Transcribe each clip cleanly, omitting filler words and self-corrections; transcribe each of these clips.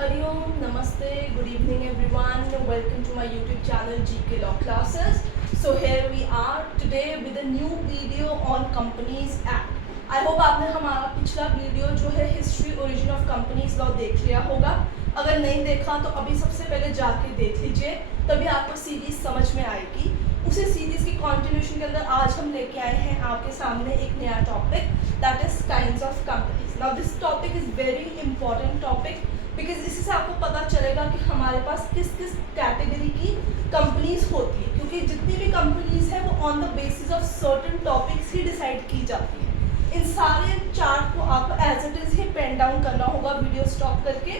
Hariom, Namaste, good evening everyone. Welcome to my YouTube channel GK Law Classes. So here we are today with a new video on Companies Act. I hope आपने हमारा पिछला video जो है history origin of companies law देख लिया होगा. अगर नहीं देखा तो अभी सबसे पहले जाके देख लीजिए, तभी आपको सीरीज समझ में आएगी. उसी सीरीज की कंटिन्यूशन के अंदर आज हम लेके आए हैं आपके सामने एक नया topic, that is kinds of companies. Now this topic is very important topic because इसी से आपको पता चलेगा कि हमारे पास किस किस कैटेगरी की कंपनीज होती है, क्योंकि जितनी भी कंपनीज है वो on the basis of certain topics ही डिसाइड की जाती है. इन सारे चार्ट को आपको एज इट इज ही पेन डाउन करना होगा वीडियो स्टॉप करके.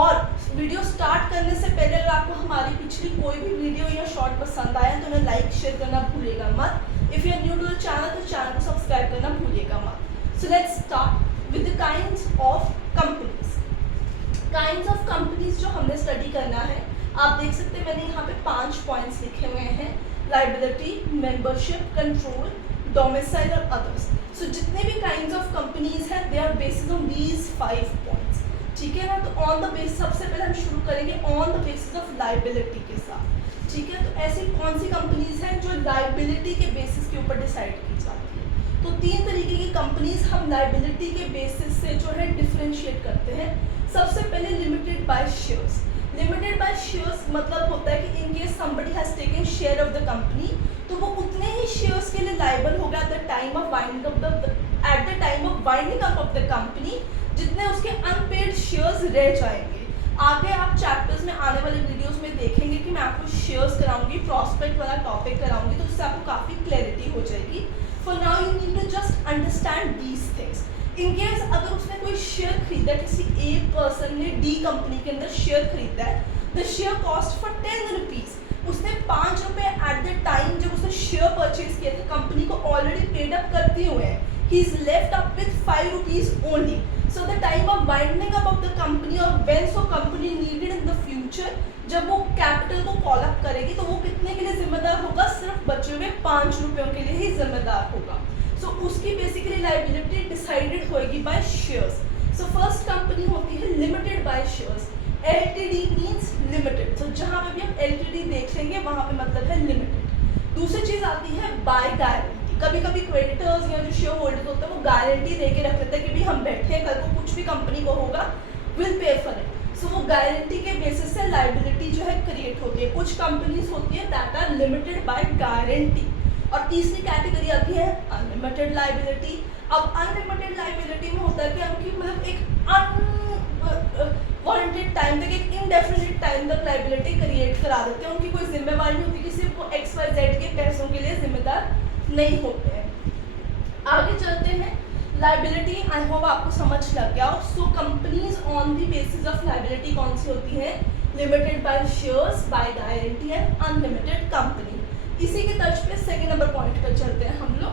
और वीडियो स्टार्ट करने से पहले अगर आपको हमारी पिछली कोई भी वीडियो या शॉर्ट पसंद आया तो उन्हें लाइक शेयर करना भूलिएगा मत. If you are new to the channel तो चैनल को सब्सक्राइब करना भूलिएगा मत. So let's start with the kinds of companies. Kinds of companies जो हमने स्टडी करना है, आप देख सकते हैं मैंने यहाँ पे 5 पॉइंट्स लिखे हुए हैं. लाइबिलिटी, मेंबरशिप, कंट्रोल, डोमिसाइल और अदर्स. सो जितने भी काइंड्स ऑफ कंपनीज हैं they are basis on these 5 points. ठीक है ना. तो ऑन द बेस सबसे पहले हम शुरू करेंगे on the basis of liability के साथ. ठीक है. तो ऐसी कौन सी कंपनीज हैं जो लाइबिलिटी के बेसिस के ऊपर डिसाइड की जाती है. तो 3 तरीके की कंपनीज हम लाइबिलिटी के बेसिस से जो है डिफरेंशिएट करते हैं. सबसे पहले limited by shares. Limited by shares मतलब होता है कि in case somebody has taken share of the company तो वो उतने ही शेयर्स के लिए लाइबल होगा at the time of winding up of the company जितने उसके अनपेड शेयर्स रह जाएंगे. आगे आप चैप्टर्स में आने वाले वीडियोस में देखेंगे कि मैं आपको शेयर्स कराऊंगी, प्रॉस्पेक्ट वाला टॉपिक कराऊंगी, तो इससे आपको काफ़ी क्लैरिटी हो जाएगी. For now you need to just understand these things. In case अगर उसने कोई शेयर खरीदा, किसी एक पर्सन ने डी कंपनी के अंदर शेयर खरीदा है, the share cost for 10 rupees. उसने 5 रुपये एट द टाइम जब उसने शेयर परचेज किया था कंपनी को ऑलरेडी पेड अप करते हुए हैं. He is left up with 5 rupees only. So the time of winding up of the company और when so company needed in the future, जब वो कैपिटल को कॉल अप करेगी तो वो कितने के लिए जिम्मेदार होगा? सिर्फ बचे हुए 5 रुपयों के लिए ही जिम्मेदार होगा. सो उसकी बेसिकली लाइबिलिटी डिसाइडेड होएगी by shares. So first company होती है limited by shares. LTD means limited. तो जहाँ पे भी हम एलटीडी देख लेंगे वहाँ पे मतलब है लिमिटेड. दूसरी चीज़ आती है बाय गारंटी. कभी कभी क्रेडिटर्स या जो शेयर होल्डर्स होते हैं वो गारंटी दे के रख लेते हैं कि भाई हम बैठे हैं, कल को कुछ भी कंपनी को होगा, विल पे फॉर इट. सो वो गारंटी के बेसिस से लाइबिलिटी जो है क्रिएट होती है. कुछ कंपनीज होती है that are limited by guarantee. और तीसरी कैटेगरी आती है अनलिमिटेड लाइबिलिटी. अब अनलिमिटेड लाइबिलिटी में होता है कि हमकी मतलब एक अनवांटेड टाइम तक, एक इनडेफिनिट टाइम तक लाइबिलिटी क्रिएट करा देते हैं. उनकी कोई जिम्मेवारी नहीं होती कि सिर्फ वो XYZ के पैसों के लिए जिम्मेदार नहीं होते हैं. आगे चलते हैं. लाइबिलिटी आई होप आपको समझ लग गया. सो companies on the basis of liability कौन सी होती है? Limited by shares, by guarantee and unlimited company. इसी के तर्ज पे सेकेंड नंबर पॉइंट पर चलते हैं हम लोग.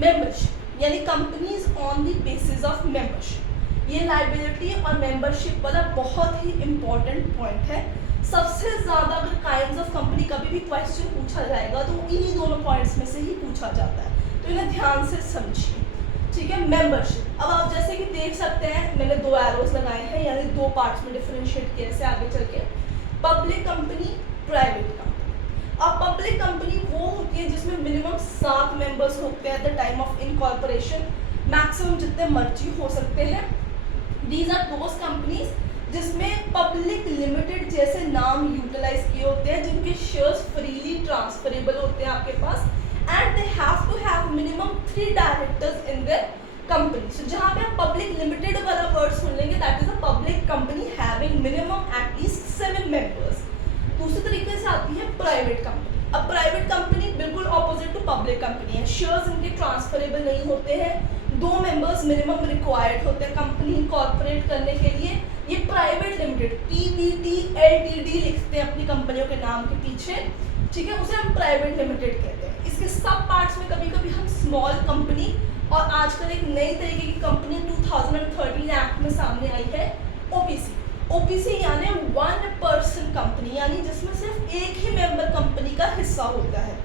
मेंबरशिप यानी companies on the basis of membership. ये लाइबिलिटी और मेंबरशिप वाला बहुत ही इंपॉर्टेंट पॉइंट है. सबसे ज़्यादा अगर काइंड्स ऑफ कंपनी कभी भी क्वेश्चन पूछा जाएगा तो इन्हीं दोनों पॉइंट्स में से ही पूछा जाता है, तो इन्हें ध्यान से समझिए. ठीक है. मेंबरशिप. अब आप जैसे कि देख सकते हैं मैंने 2 एरोज लगाए हैं, यानी 2 पार्ट्स में डिफरेंशिएट किया से आगे चल के. Public company, private company. अब पब्लिक कंपनी वो होती है जिसमें मिनिमम 7 मेंबर्स होते हैं at the time of incorporation. Maximum जितने मर्जी हो सकते हैं. दीज आर दोज कंपनीज जिसमें पब्लिक लिमिटेड जैसे नाम यूटिलाइज किए होते हैं, जिनके शेयर्स फ्रीली ट्रांसफरेबल होते हैं आपके पास, and they have to have minimum 3 directors in their company. So जहाँ पे आप पब्लिक लिमिटेड वाला वर्ड सुन लेंगे that is a public company having minimum at least 7 members. दूसरे तरीके से आती है प्राइवेट कंपनी. अब प्राइवेट कंपनी बिल्कुल ऑपोजिट टू पब्लिक कंपनी है. शेयर्स इनके ट्रांसफरेबल नहीं होते हैं. 2 मेंबर्स मिनिमम रिक्वायर्ड होते हैं कंपनी इनकॉर्पोरेट करने के लिए. ये प्राइवेट लिमिटेड PVT LTD लिखते हैं अपनी कंपनियों के नाम के पीछे. ठीक है. उसे हम प्राइवेट लिमिटेड कहते हैं. इसके सब पार्ट्स में कभी कभी हम स्मॉल कंपनी, और आजकल एक नई तरीके की कंपनी 2013 एक्ट में सामने आई है, OPC. OPC यानी 1 पर्सन कंपनी, यानी जिसमें सिर्फ एक ही मेंबर कंपनी का हिस्सा होता है.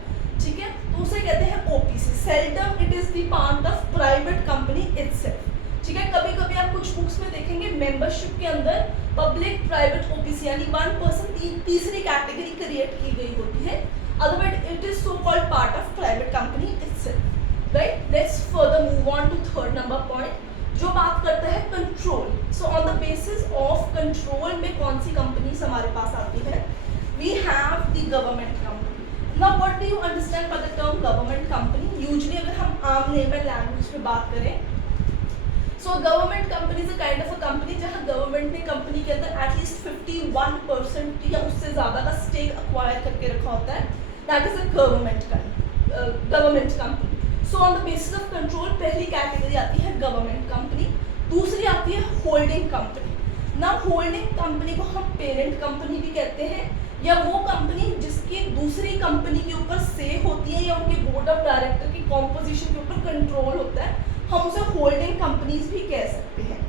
ठीक है. तो उसे कहते हैं OPC. Seldom it is the part of private company itself. ठीक है. कभी कभी आप कुछ बुक्स में देखेंगे मेंबरशिप के अंदर पब्लिक प्राइवेट ओपीसी यानी वन पर्सन तीसरी कैटेगरी क्रिएट की गई होती है, otherwise it is so called part of private company itself, right. Let's further move on to third number point जो बात करता है control. So on the basis of control में कौन सी कंपनीज हमारे पास आती है, we have the government company. Now what do you understand by the term government company? Usually अगर हम आम लेमन लैंग्वेज में बात करें, so government company is a kind of a company जहां गवर्नमेंट ने कंपनी के अंदर एटलीस्ट 51% या उससे ज़्यादा का स्टेक अक्वायर करके रखा होता है, that is a government company. So on the basis of control पहली कैटेगरी आती है गवर्नमेंट कंपनी, दूसरी आती है होल्डिंग कंपनी। ना होल्डिंग कंपनी को हम पेरेंट कंपनी भी कहते हैं, या वो कंपनी जिसकी दूसरी कंपनी के ऊपर से होती है या उनके बोर्ड ऑफ डायरेक्टर की कॉम्पोजिशन के ऊपर कंट्रोल होता है, हम उसे होल्डिंग कंपनीज भी कह सकते हैं।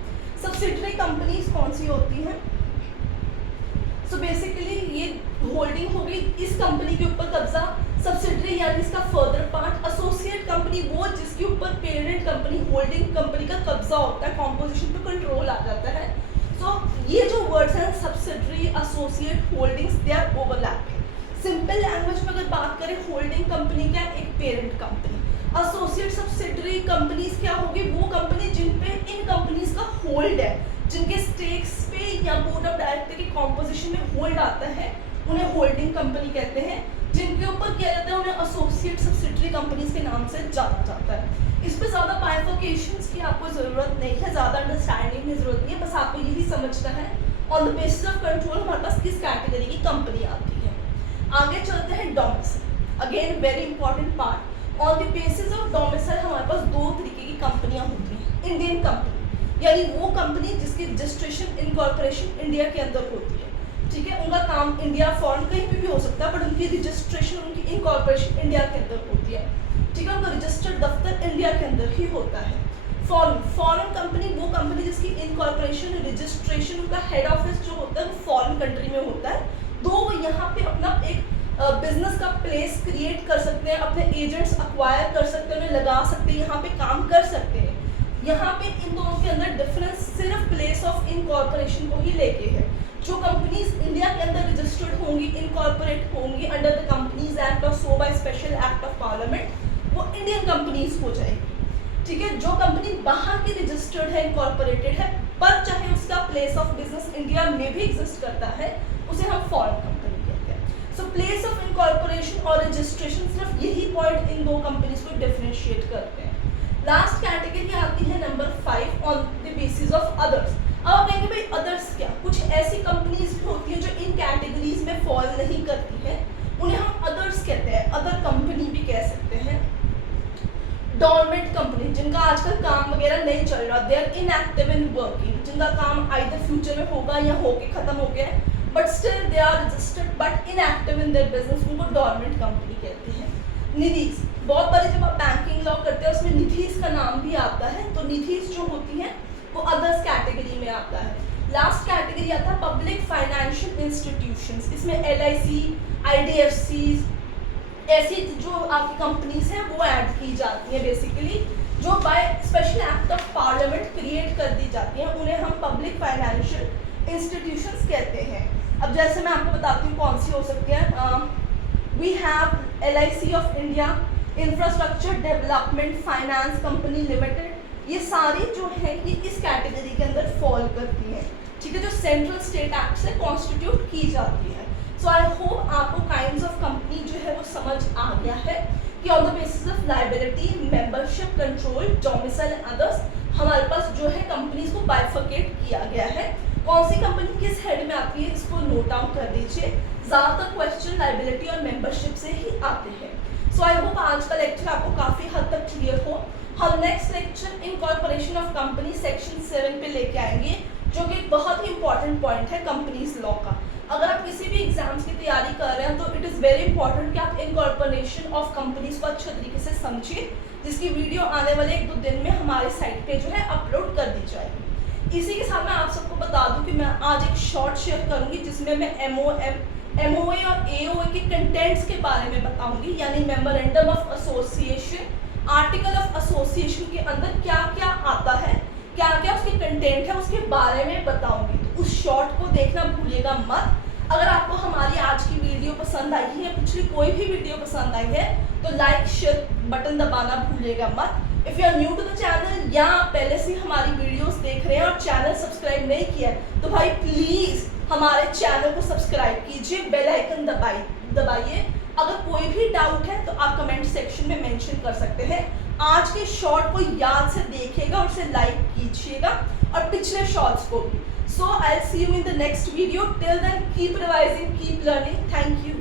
सब्सिडरी कंपनीज कौन सी होती हैं? सो बेसिकली ये होल्डिंग हो गई, इस कंपनी के ऊपर कब्जा। सब्सिडरी यानी इसका फर्दर पार्ट। एसोसिएट कंपनी वो जिसके ऊपर पेरेंट कंपनी होल्डिंग कंपनी का कब्जा होता है, कॉम्पोजिशन पे कंट्रोल आ जाता है। सो ये जो वर्ड्स हैं subsidiary, associate, holdings, they are overlapping. Simple language में अगर बात करें, होल्डिंग कंपनी क्या है? एक parent company. Associate subsidiary companies क्या होगी? वो कंपनी जिन पे इन कंपनीज का होल्ड है, जिनके स्टेक्स पे या बोर्ड ऑफ डायरेक्टर की कॉम्पोजिशन में होल्ड आता है, उन्हें होल्डिंग कंपनी कहते हैं। जिनके ऊपर किया जाता है उन्हें एसोसिएट सब्सिडरी कंपनीज के नाम से जाना जाता है। इस पे ज़्यादा बाइफर्केशंस की आपको ज़रूरत नहीं है, ज़्यादा अंडरस्टैंडिंग की ज़रूरत नहीं है, बस आपको यही समझना है on the basis of control हमारे पास किस कैटेगरी की कंपनी आती है। आगे चलते हैं domicile, again very important part. On the basis of domicile हमारे पास दो तरीके की कंपनियाँ होती हैं। इंडियन कंपनी यानी वो कंपनी जिसकी रजिस्ट्रेशन इनकॉर्पोरेशन इंडिया के अंदर होती है, ठीक है, उनका काम इंडिया फॉरेन कहीं पे भी हो सकता है, बट उनकी रजिस्ट्रेशन, उनकी इनकॉर्पोरेशन इंडिया के अंदर होती है, ठीक है, उनका रजिस्टर्ड दफ्तर इंडिया के अंदर ही होता है। फॉरेन कंपनी वो कंपनी जिसकी इनकॉर्पोरेशन, रजिस्ट्रेशन, उनका हेड ऑफिस जो होता है वो फॉरेन कंट्री में होता है, दो वो यहाँ पे अपना एक बिजनेस का प्लेस क्रिएट कर सकते हैं, अपने एजेंट्स अक्वायर कर सकते हैं, उन्हें लगा सकते हैं, यहाँ पे काम कर सकते हैं। यहाँ पे इन दोनों के अंदर डिफरेंस सिर्फ प्लेस ऑफ इनकॉर्पोरेशन को ही लेके है। जो कंपनीज इंडिया के अंदर रजिस्टर्ड होंगी, इनकॉर्पोरेट होंगी अंडर द कंपनीज एक्ट और so by special act of parliament, वो इंडियन कंपनीज हो जाएगी, ठीक है। जो कंपनी बाहर की रजिस्टर्ड है, इनकॉर्पोरेटेड है, पर चाहे उसका प्लेस ऑफ बिजनेस इंडिया में भी एग्जिस्ट करता है, उसे हम फॉरेन कंपनी कहते हैं। सो प्लेस ऑफ इनकॉर्पोरेशन और रजिस्ट्रेशन, सिर्फ यही पॉइंट इन दो कंपनीज को डिफरेंशिएट करते हैं। लास्ट कैटेगरी आती है number 5 on the basis of others. अब आप कहेंगे भाई अदर्स क्या? कुछ ऐसी कंपनीज भी होती हैं जो इन कैटेगरीज में फॉल नहीं करती है, उन्हें हम अदर्स कहते हैं, अदर कंपनी भी कह सकते हैं। डॉर्मेंट कंपनी जिनका आजकल काम वगैरह नहीं चल रहा, they are inactive in working, जिनका काम आइदर फ्यूचर में होगा या होके खत्म हो गया है, but still they are registered but inactive in their business, उनको डॉर्मेंट कंपनी कहते हैं। निधीज, बहुत बार जब आप बैंकिंग लॉ करते हैं उसमें निधीज का नाम भी आता है, तो निधीज जो होती हैं वो अदर्स कैटेगरी में आता है। लास्ट कैटेगरी आता है पब्लिक फाइनेंशियल इंस्टीट्यूशंस, इसमें LIC, IDFCs ऐसी जो आपकी कंपनीज हैं वो ऐड की जाती हैं, बेसिकली जो bye special act of parliament create कर दी जाती हैं, उन्हें हम पब्लिक फाइनेंशियल इंस्टीट्यूशंस कहते हैं। अब जैसे मैं आपको बताती हूँ कौन सी हो सकती है। We have LIC of India, infrastructure development finance company limited, ये सारी जो है ये इस कैटेगरी के अंदर फॉल करती है, ठीक है, जो सेंट्रल स्टेट एक्ट से कॉन्स्टिट्यूट की जाती है। सो आई होप आपको काइंड्स ऑफ कंपनी जो है वो समझ आ गया है कि on the basis of liability, membership, control, domicile and others हमारे पास जो है कंपनीज को बाइफर्केट किया गया है। कौन सी कंपनी किस हेड में आती है इसको नोट डाउन कर दीजिए, ज़्यादातर क्वेश्चन लाइबिलिटी और मेंबरशिप से ही आते हैं। सो आई होप आज का लेक्चर आपको काफ़ी हद तक क्लियर हो। हम next lecture incorporation of company section 7 पे लेके आएंगे, जो कि एक बहुत ही इंपॉर्टेंट पॉइंट है कंपनीज लॉ का। अगर आप किसी भी एग्जाम्स की तैयारी कर रहे हैं तो इट इज़ वेरी इंपॉर्टेंट कि आप इनकॉर्पोरेशन ऑफ कंपनीज को अच्छे तरीके से समझिए, जिसकी वीडियो आने वाले 1-2 दिन में हमारे साइट पे जो है अपलोड कर दी जाएगी। इसी के साथ मैं आप सबको बता दूं कि मैं आज एक शॉर्ट शेयर करूंगी जिसमें मैं MOA और AOA के कंटेंट्स के बारे में बताऊंगी, यानी memorandum of association, article of association के अंदर क्या क्या आता है, क्या क्या उसके कंटेंट है, उसके बारे में बताऊंगी। उस शॉर्ट को देखना भूलिएगा मत। अगर आपको हमारी आज की वीडियो पसंद आई है या पिछली कोई भी वीडियो पसंद आई है तो लाइक शेयर बटन दबाना भूलिएगा मत। If you are new to the channel या पहले से हमारी वीडियोस देख रहे हैं और चैनल सब्सक्राइब नहीं किया है तो भाई प्लीज़ हमारे चैनल को सब्सक्राइब कीजिए, बेल आइकन दबाइए। अगर कोई भी डाउट है तो आप कमेंट सेक्शन में मेंशन कर सकते हैं। आज के शॉर्ट को याद से देखिएगा और उसे लाइक कीजिएगा और पिछले शॉर्ट्स को भी। So I'll see you in the next video. Till then, keep revising, keep learning. Thank you.